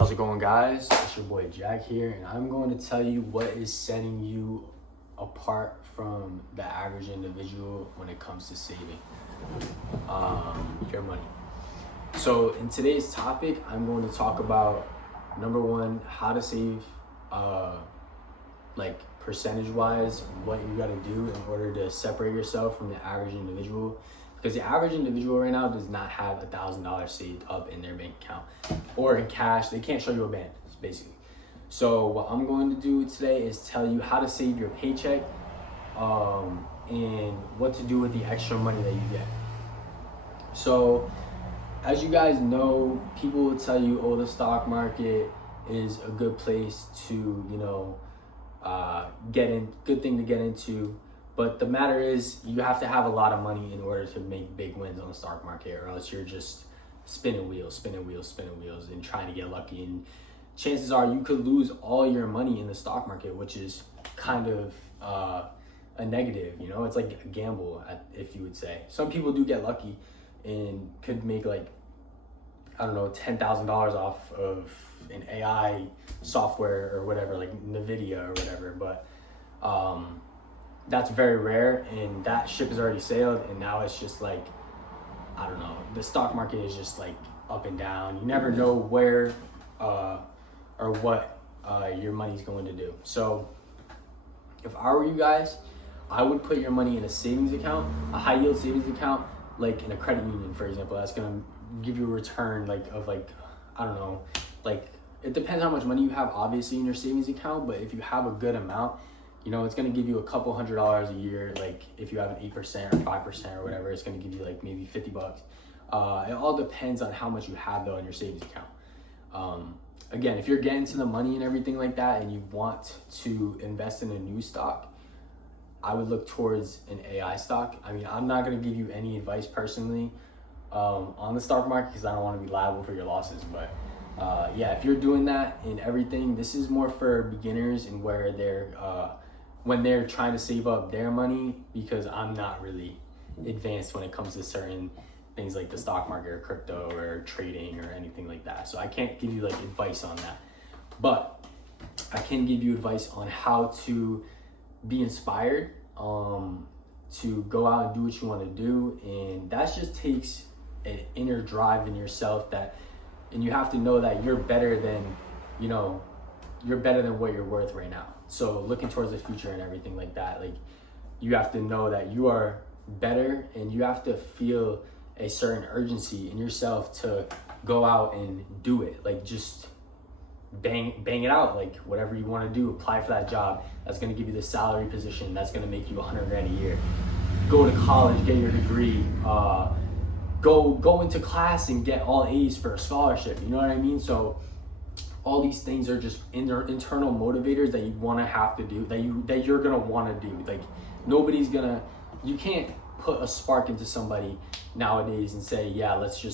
How's it going, guys? It's your boy Jack here, and I'm going to tell you what is setting you apart from the average individual when it comes to saving your money. So in today's topic, I'm going to talk about number one, how to save, like percentage wise, what you got to do in order to separate yourself from the average individual. Because the average individual right now does not have $1,000 saved up in their bank account or in cash. They can't show you a band, basically. So what I'm going to do today is tell you how to save your paycheck and what to do with the extra money that you get. So as you guys know, people will tell you, oh, the stock market is a good place to, get in, good thing to get into. But the matter is, you have to have a lot of money in order to make big wins on the stock market, or else you're just spinning wheels and trying to get lucky. And chances are you could lose all your money in the stock market, which is kind of a negative, it's like a gamble, if you would say. Some people do get lucky and could make $10,000 off of an AI software or whatever, like NVIDIA or whatever. But that's very rare, and that ship has already sailed, and now it's just like, the stock market is just like up and down. You never know where or what your money's going to do. So if I were you guys, I would put your money in a savings account, a high yield savings account, like in a credit union, for example. That's gonna give you a return it depends how much money you have, obviously, in your savings account. But if you have a good amount, it's going to give you a couple $100s a year. Like if you have an 8% or 5% or whatever, it's going to give you like maybe $50. It all depends on how much you have though in your savings account. Again, if you're getting to the money and everything like that, and you want to invest in a new stock, I would look towards an AI stock. I'm not going to give you any advice personally on the stock market, because I don't want to be liable for your losses. But if you're doing that and everything, this is more for beginners and where they're when they're trying to save up their money, because I'm not really advanced when it comes to certain things like the stock market or crypto or trading or anything like that. So I can't give you like advice on that, but I can give you advice on how to be inspired to go out and do what you want to do. And that just takes an inner drive in yourself, and you have to know that you're better than what you're worth right now. So looking towards the future and everything like that, like you have to know that you are better, and you have to feel a certain urgency in yourself to go out and do it. Like just bang it out, like whatever you want to do. Apply for that job that's going to give you the salary position that's going to make you $100,000 a year. Go to college, get your degree, go into class and get all A's for a scholarship. You know what I mean? So all these things are just internal motivators that you want to have to do, that you're gonna want to do. Like you can't put a spark into somebody nowadays and say, yeah, let's go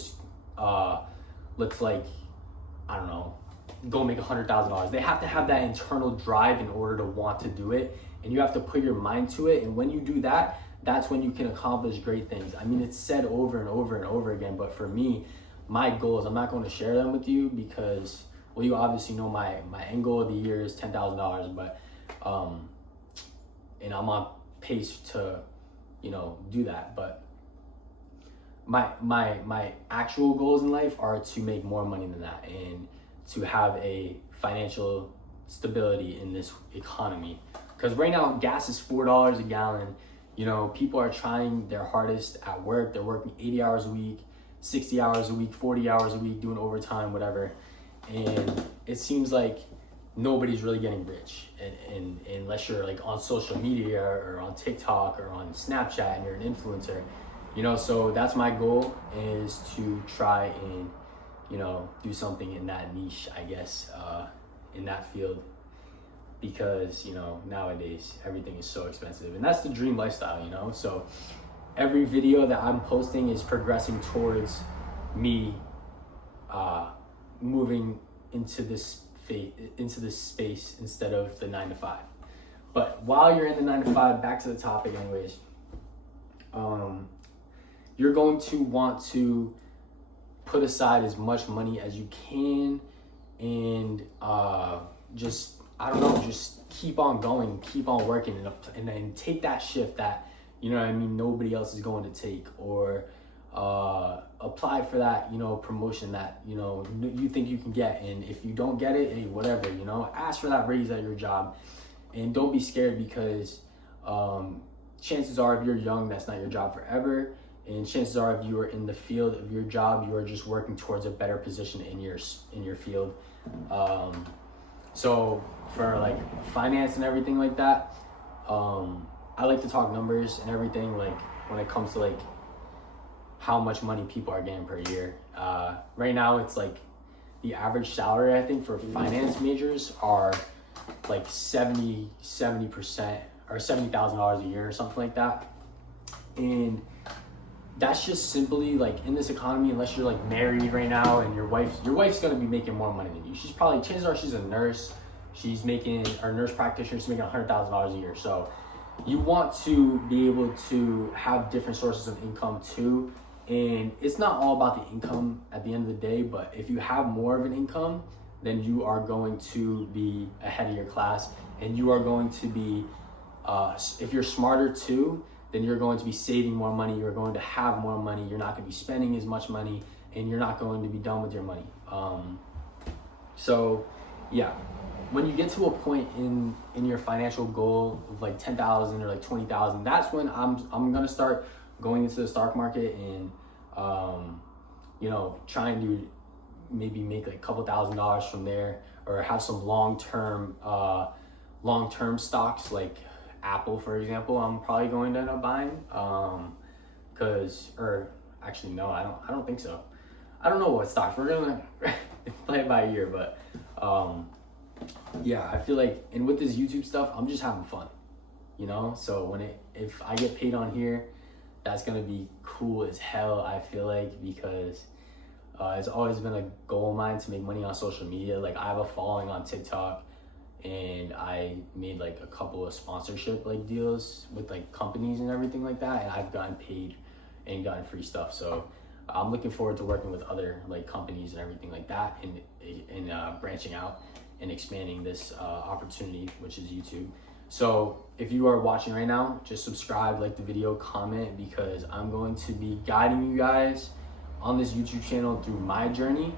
make $100,000. They have to have that internal drive in order to want to do it, and you have to put your mind to it. And when you do that, that's when you can accomplish great things. It's said over and over and over again, but for me, my goals, I'm not going to share them with you because, well, you obviously know my end goal of the year is $10,000, but and I'm on pace to, do that. But my actual goals in life are to make more money than that, and to have a financial stability in this economy. Because right now, gas is $4 a gallon. People are trying their hardest at work. They're working 80 hours a week, 60 hours a week, 40 hours a week, doing overtime, whatever. And it seems like nobody's really getting rich, and unless you're like on social media or on TikTok or on Snapchat and you're an influencer, so that's my goal, is to try and, do something in that niche, I guess, in that field. Because nowadays everything is so expensive, and that's the dream lifestyle. So every video that I'm posting is progressing towards me moving into this space instead of the 9 to 5. But while you're in the 9 to 5, back to the topic anyways, you're going to want to put aside as much money as you can and just, I don't know, just keep on going, keep on working, and then take that shift that, you know what I mean, nobody else is going to take, or apply for that, you know, promotion that, you know, you think you can get. And if you don't get it, hey, whatever, you know, ask for that raise at your job, and don't be scared, because chances are, if you're young, that's not your job forever. And chances are, if you are in the field of your job, you are just working towards a better position in your field. So for like finance and everything like that, I like to talk numbers and everything, like when it comes to like how much money people are getting per year. Right now, it's like the average salary, I think, for finance majors are like 70% or $70,000 a year or something like that. And that's just simply like, in this economy, unless you're like married right now and your wife's gonna be making more money than you. She's probably, chances are she's a nurse, or nurse practitioner, she's making $100,000 a year. So you want to be able to have different sources of income too. And it's not all about the income at the end of the day, but if you have more of an income, then you are going to be ahead of your class, and you are going to be, if you're smarter too, then you're going to be saving more money, you're going to have more money, you're not going to be spending as much money, and you're not going to be done with your money. So yeah, when you get to a point in your financial goal of like 10,000 or like 20,000, that's when I'm going to start going into the stock market and, you know, trying to maybe make like a couple $1,000s from there, or have some long-term stocks like Apple, for example. I'm probably going to end up buying, or actually no, I don't think so. I don't know what stocks we're gonna play it by ear, but yeah, I feel like, and with this YouTube stuff, I'm just having fun, you know. So if I get paid on here, that's gonna be cool as hell, I feel like, because it's always been a goal of mine to make money on social media. Like, I have a following on TikTok, and I made like a couple of sponsorship like deals with like companies and everything like that, and I've gotten paid and gotten free stuff. So I'm looking forward to working with other like companies and everything like that, and branching out and expanding this opportunity, which is YouTube. So if you are watching right now, just subscribe, like the video, comment, because I'm going to be guiding you guys on this YouTube channel through my journey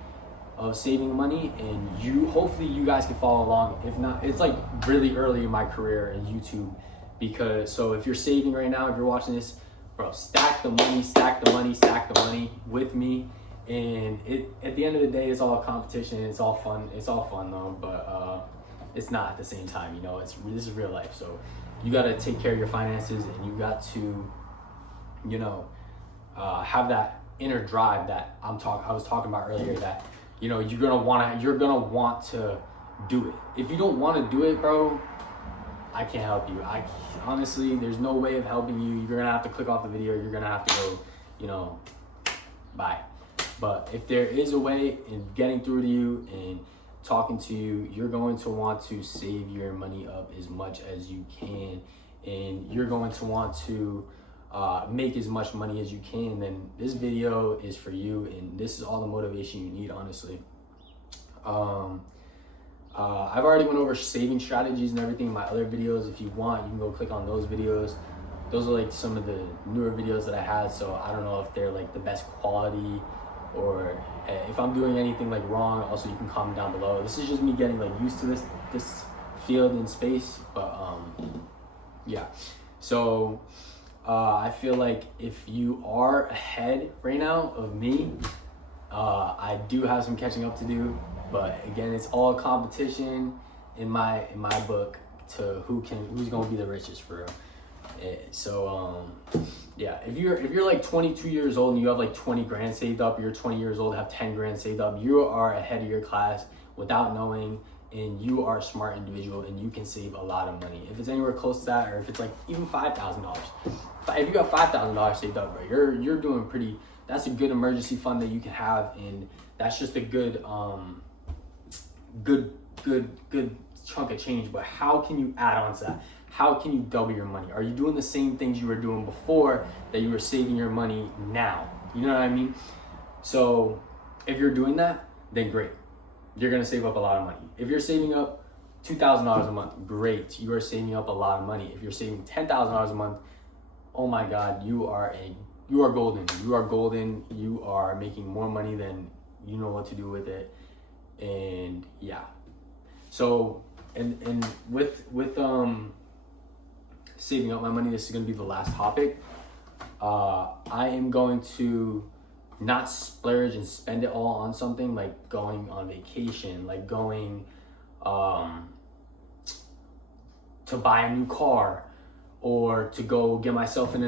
of saving money, and hopefully you guys can follow along. If not, it's like really early in my career in YouTube, so if you're saving right now, if you're watching this, bro, stack the money with me. And at the end of the day, it's all a competition, it's all fun though, but it's not at the same time, you know. This is real life, so you got to take care of your finances, and you got to, you know, have that inner drive that I was talking about earlier, that, you know, you're gonna want to do it. If you don't want to do it, bro, I can't help you. Honestly, there's no way of helping you. You're gonna have to click off the video. You're gonna have to go, you know, bye. But if there is a way in getting through to you and talking to you, you're going to want to save your money up as much as you can, and you're going to want to make as much money as you can, then this video is for you, and this is all the motivation you need, honestly. I've already went over saving strategies and everything in my other videos. If you want, you can go click on those videos. Those are like some of the newer videos that I had, so I don't know if they're like the best quality, or if I'm doing anything like wrong. Also, you can comment down below. This is just me getting like used to this field and space, but yeah. So I feel like if you are ahead right now of me, I do have some catching up to do, but again, it's all competition in my book to who's gonna be the richest, for real. So yeah, if you're like 22 years old and you have like 20 grand saved up, you're 20 years old, have 10 grand saved up, you are ahead of your class without knowing, and you are a smart individual, and you can save a lot of money. If it's anywhere close to that, or if it's like even $5,000, if you got $5,000 saved up, bro, you're doing pretty. That's a good emergency fund that you can have, and that's just a good chunk of change. But how can you add on to that? How can you double your money? Are you doing the same things you were doing before that you were saving your money now? You know what I mean? So if you're doing that, then great. you're gonna save up a lot of money. If you're saving up $2,000 a month, great. You are saving up a lot of money. If you're saving $10,000 a month, oh my God, you are golden. You are golden. You are making more money than you know what to do with it. And yeah. So and with saving up my money, this is gonna be the last topic. I am going to not splurge and spend it all on something, like going on vacation, like going to buy a new car, or to go get myself in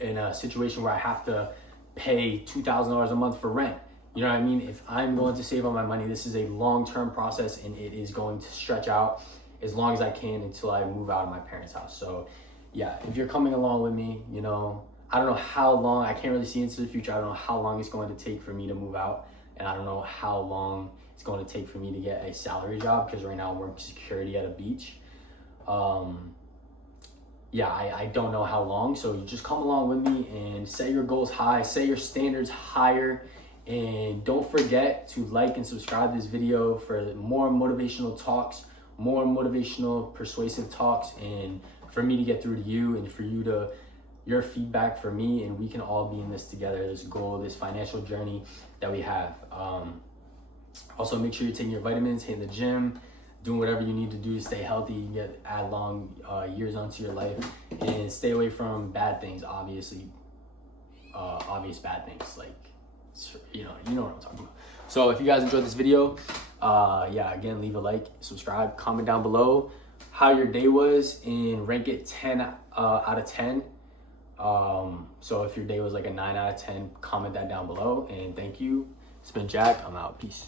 a situation where I have to pay $2,000 a month for rent. You know what I mean? If I'm going to save all my money, this is a long-term process, and it is going to stretch out as long as I can until I move out of my parents' house. So yeah, if you're coming along with me, you know, I don't know how long, I can't really see into the future. I don't know how long it's going to take for me to move out, and I don't know how long it's going to take for me to get a salary job, because right now I'm working security at a beach. Yeah, I don't know how long, so you just come along with me and set your goals high, set your standards higher, and don't forget to like and subscribe this video for more motivational talks, more motivational persuasive talks, and for me to get through to you, and for you to, your feedback for me, and we can all be in this together, this goal, this financial journey that we have. Also, make sure you're taking your vitamins, hitting the gym, doing whatever you need to do to stay healthy, add long years onto your life, and stay away from bad things, obvious bad things, like, you know what I'm talking about. So if you guys enjoyed this video, yeah, again, leave a like, subscribe, comment down below how your day was, and rank it 10 out of 10. So if your day was like a 9 out of 10, comment that down below, and thank you. It's been Jack. I'm out. Peace.